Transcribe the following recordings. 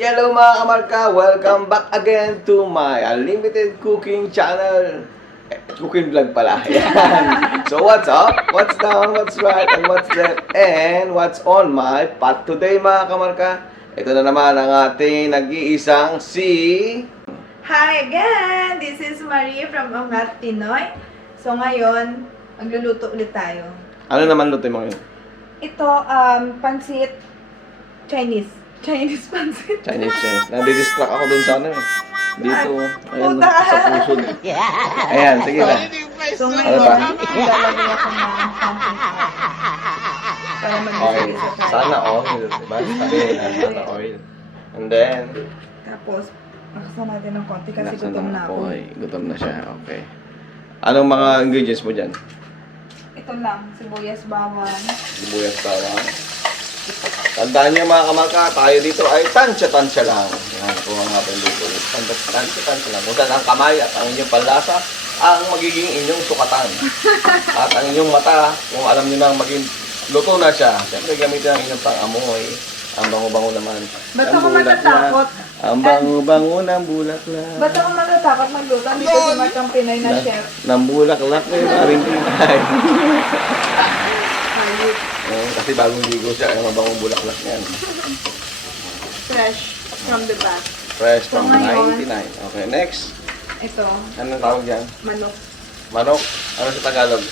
Hello mga kamarka! Welcome back again to my unlimited cooking channel. Cooking vlog pala. Yan. So what's up? What's down? What's right? And what's left? And what's on my pot today mga kamarka? Ito na naman ang ating nag-iisang si... Hi again! This is Marie from Angat Pinoy. So ngayon, magluluto ulit tayo. Ano naman luto mo ngayon? Ito, pansit Chinese. Chinese pansit. Chinese. Nadidistract ako dun sa ano eh. Dito. Ayan, Puta. sa puso. Ayan, sige na. So Ano ngayon, pa? ilalagay ako ng something para Okay. mag-isa-isa tayo. Sana oil. Diba? Sana oil. And then, Tapos, nakasan natin ng konti kasi Laksan gutom ng na ako. apoy. Gutom na siya. Okay. Anong mga ingredients mo dyan? Ito lang, sibuyas, bawang. Sibuyas, bawang. Tandaan niyo mga kamarka, tayo dito ay tansya-tansya lang. Yan po ang ating dito. Tansya-tansya lang. Kung saan ang kamay at ang inyong palasa ang magiging inyong sukatan. At ang inyong mata, kung alam niyo na maging luto na siya, siyempre gamitin ang inyong pang-amoy. Ang bango-bango naman. Ba't Ang ako bulaklak. matatakot? Ang bango-bango ng bulaklak. Ba't ako matatakot magluto? Dito si Markang Pinoy na chef. Ng bulaklak na yung aring pinay. Ayun. Kasi bagong ligo siya, yung mabangong bulaklak niyan. Fresh from the back. Fresh from So, ngayon, 99. Okay, next. Ito, Anong tawag dyan? manok. Manok. Ano sa Tagalog?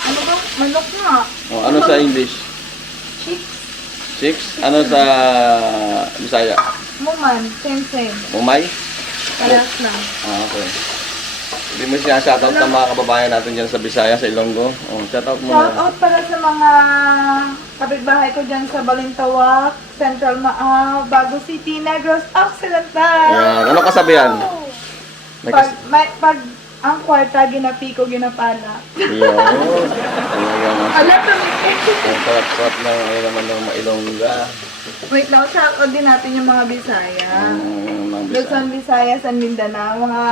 Ano ba? Manok nga. O, ano sa English? Chicks. Chicks? Ano sa Bisaya? Muman. Same. Umay? Parehas lang. Okay. Hindi mo siya shoutout ng mga kababayan natin dyan sa Bisaya, sa Ilonggo. O, shoutout mo Shout na. out para sa mga kapitbahay ko dyan sa Balintawak, Central Maaw, Bago City, Negros Occidental. Yan. Ano kasabihan? May Pag ang kwarta, ginapi ko, ginapala. Yun. Talagang Alam ko, ang sarap-sarap ng ano naman ng mailongga. wait lang, shout out din natin yung mga Bisaya. Mga Bisaya. Luzon, Visayas, and Mindanao, mga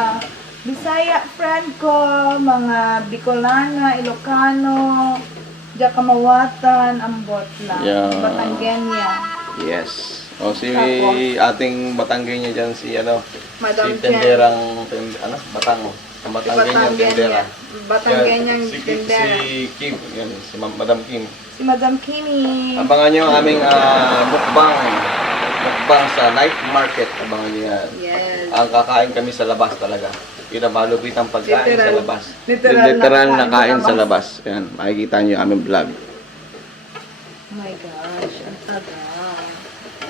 Bisaya friend ko, mga Bicolana, Ilocano, Jakamawatan, Ambot lang, Yeah. Batanggenya, Yes. O si Tapos? ating Batanggenya dyan, si ano, Madam si tenderang, ano, Batang mo. Ang Batanggenyang tendera. Batanggenyang Yan, tendera. Si Kim, yan, si Madam Kim. Si Madam Kimi. Abangan nyo ang aming mukbang sa night market. Abangan nyo yan. Yes. Ang kakain kami sa labas talaga. Yun ang malupit ang pagkain sa Literal. labas. Literal na na kain kain sa sa labas. Yan, makikita nyo yung aming vlog. Oh my gosh, ang tagal.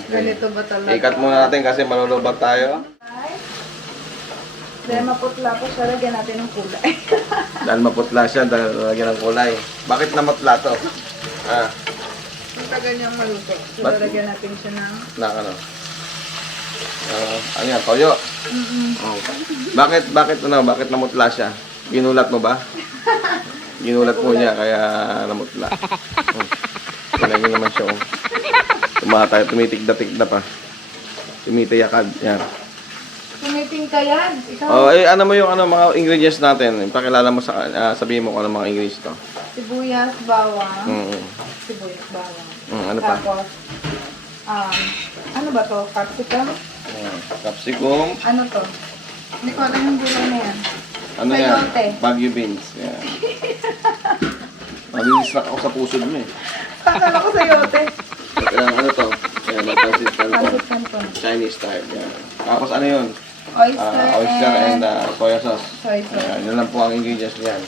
Ganito ba talaga? Ikat muna natin kasi malulubat tayo. Dahil maputla po siya, lagyan natin ng kulay. Dahil maputla siya, dahil lagyan ng kulay. Bakit na maputla to? Ah, Ang tagal niyang maluto. So, Ba't- lagyan natin siya ng... ano? Ano yan, toyo? Oh. Bakit namutla siya? Ginulat mo ba? Ginulat mo niya, kaya namutla. Tingnan niyo naman siya, oh. Tumatay, tumitigda-tigda pa. Tumitiyakad, yan. Tumiting ka yan. Ikaw, Oh, ano mo yung mga ingredients natin? Pakilala mo sabihin mo kung ano mga ingredients to. sibuyas, bawang. Mm. Sibuyas, bawang. Ano pa? Tapos, ano ba to? Capsicum? Capsicum. Ano to? Hindi ko alam yung gulay na yan. Ano Sayote. yan? Baguio beans. Yan. Mabilis ako sa puso mo eh. Akala ko sayote. Ano to? Yan, pansit canton. Pansit canton. Chinese style. Yan. Tapos ano yun? Oyster, And soya sauce. soy sauce. Yan, yun lang po ang ingredients niyan.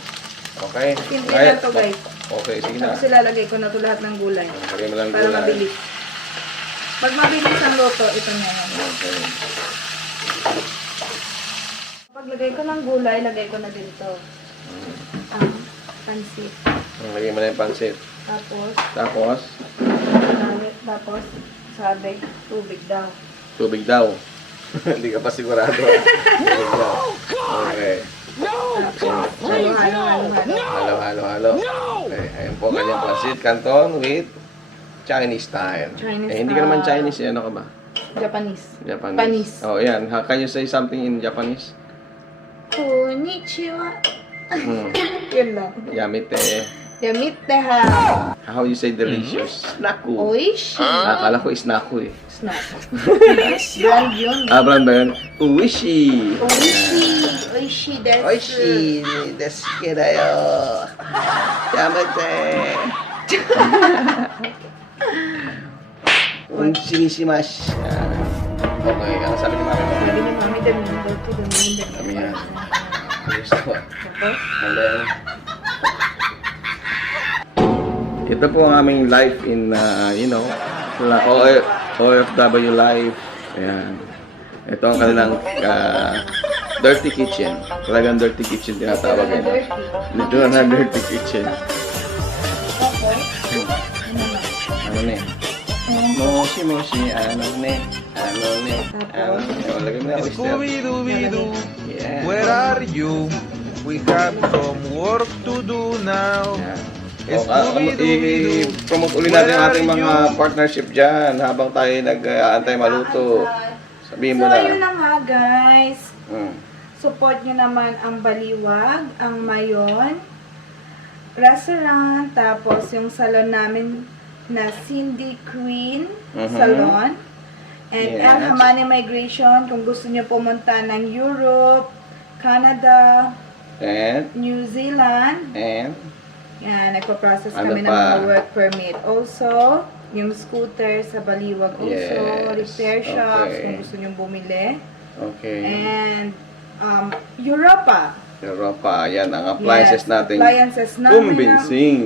Okay? Simple lang to, guys. Okay, sige na. Tapos ilalagay ko na to lahat ng gulay. Lagay mo lang Para gulay. mabilis. Pag mabilis ang luto, ito na yan. Okay. Paglagay ko ng gulay, lagay ko na dito. Ang pansit. Lagay mo na yung pansit. Tapos, Tapos, sabi, tubig daw. tubig daw. Hindi ka pa sigurado. Tubig daw. Okay. Tapos, halo. Halo. Okay. Ayun po kanyang pansit canton with Chinese style. Chinese Hindi ka naman style. Chinese. Ano ka ba? Japanese. Japanese. Panis. Oh, yan. Can you say something in Japanese? Konnichiwa. Hmm. Yun lang. Yamite. The meat they have. How you say delicious? Snaku. Oishi. Akala ko snaku eh. Snack. Brand yun. Brand ba yun? Uwishi. Oishi. Oishi desu. Oishi. Desu kedayo. Yamete. Unshinishimasu. Okay, ano sabi ni Mami mo? Sabi ni Mami, dami ng daw ito, dami ng daw. Kami yan. Gusto. And then, ito po ang aming life in, OFW life. Ayan. Ito ang kanilang dirty kitchen. Talagang dirty kitchen tinatawag yun. Dito na dirty kitchen. Ano na eh? Moshi, ano na eh? Lagay mo na oyster. Scooby-Dooby-Doo, Yeah. where are you? We have some work to do now. I-promote ulit natin ang ating mga partnership dyan habang tayo nag-aantay maluto. Sabihin mo So, na. yun na nga guys. Hmm. Support nyo naman ang Baliwag, ang Mayon Restaurant, tapos yung salon namin na Cindy Queen Salon. And Yes. El Hamani Migration, kung gusto nyo pumunta ng Europe, Canada, And, New Zealand. Yan, nagpa-process Ano kami ng pa? mga work permit. Also, yung scooter sa Baliwag also, Yes. repair shops, Okay. kung gusto nyo bumili. okay. And, Europa. Europa, yan ang appliances Yes, natin. appliances namin. Convincing.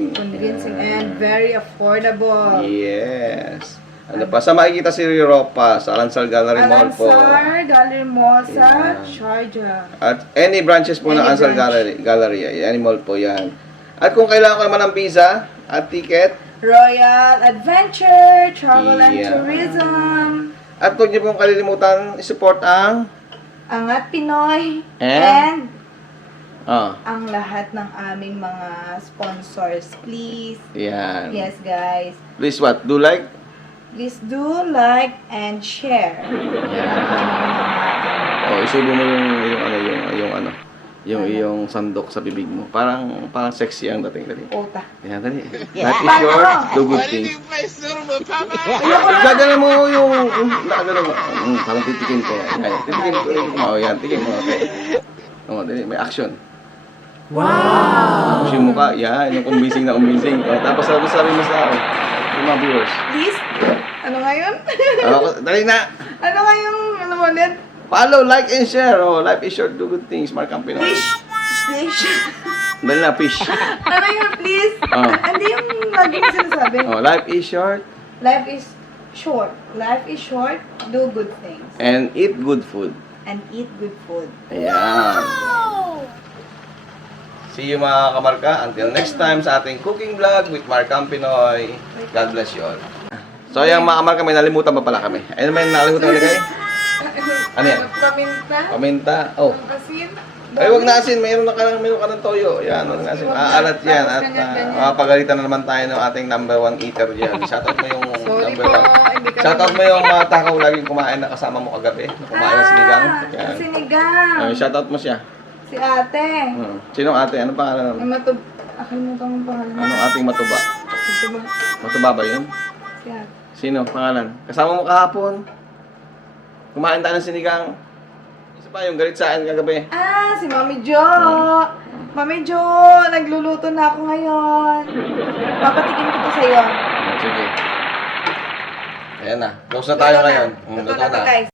And very affordable. Yes. Ano pa? Sa makikita si Europa, sa Alansal Gallery Mall po. Alansar Gallery Mall sa Yeah. Sharjah. At any branches po ng Any Alansal branch. Gallery, any mall po yan. At kung kailangan ko naman ng visa at ticket, Royal Adventure, Travel and Yeah. Tourism, at huwag niyo pong kalilimutan i-support ang Angat Pinoy, And? and ang lahat ng aming mga sponsors. Please, yan. yes guys, Please what? Do like? please do like and share. Isubo mo yung iyong sandok sa bibig mo. Parang sexy ang dating dali. Puta. Yan, dali. Life is short, do good things. Gagana mo yung nakagano mo. Parang titikin ko. Yan, titikin ko. Yan, tikin mo. Okay. Dali, may action. Wow! Tapos yung mukha, yan, yung convincing na convincing. Tapos sabi mo sa yung mga viewers. Please, ano ngayon? Dali na! ano ngayong, ano mo net? Follow, like, and share. Life is short, do good things. Mark Campino. Fish. Dali na, fish. Ano yun, please? Hindi yung lagi mo sinasabi. Life is short. Life is short. Life is short. Do good things. And eat good food. And eat good food. Ayan. See you mga kamarka. Until next time sa ating cooking vlog with Mark Campinoy. God bless you all. So ayan mga kamarka, may nalimutan pa pala kami. Ayun may nalimutan na lagay? Ano yan? Paminta. Paminta. Oh. Asin. Ay, wag na asin. Mayroon ka ng toyo. Yan, wag na asin. Aalat yan. At mapagalitan na naman tayo ng ating number 1 eater dyan. Shoutout mo yung Sorry number po. 1. Hindi ka Shoutout mo yung mga takaw laging kumain na kasama mo kagabi. Na kumain ng sinigang. Yan. Sinigang. Shoutout mo siya. Si ate. Sinong ate? Anong pangalan? Ay, Akalimutan mo pangalan. Anong ating matuba? Ito ba? Matuba ba yun? Si ate. Sino? Pangalan? Kasama mo kahapon. Kumain tayo ng sinigang. Isa pa yung galit sa akin kagabi. Si Mami Jo. Mami Jo, nagluluto na ako ngayon. Papatikin ko to sa'yo. Sige. Ayan na. Close na tayo ngayon. Luto na to, guys.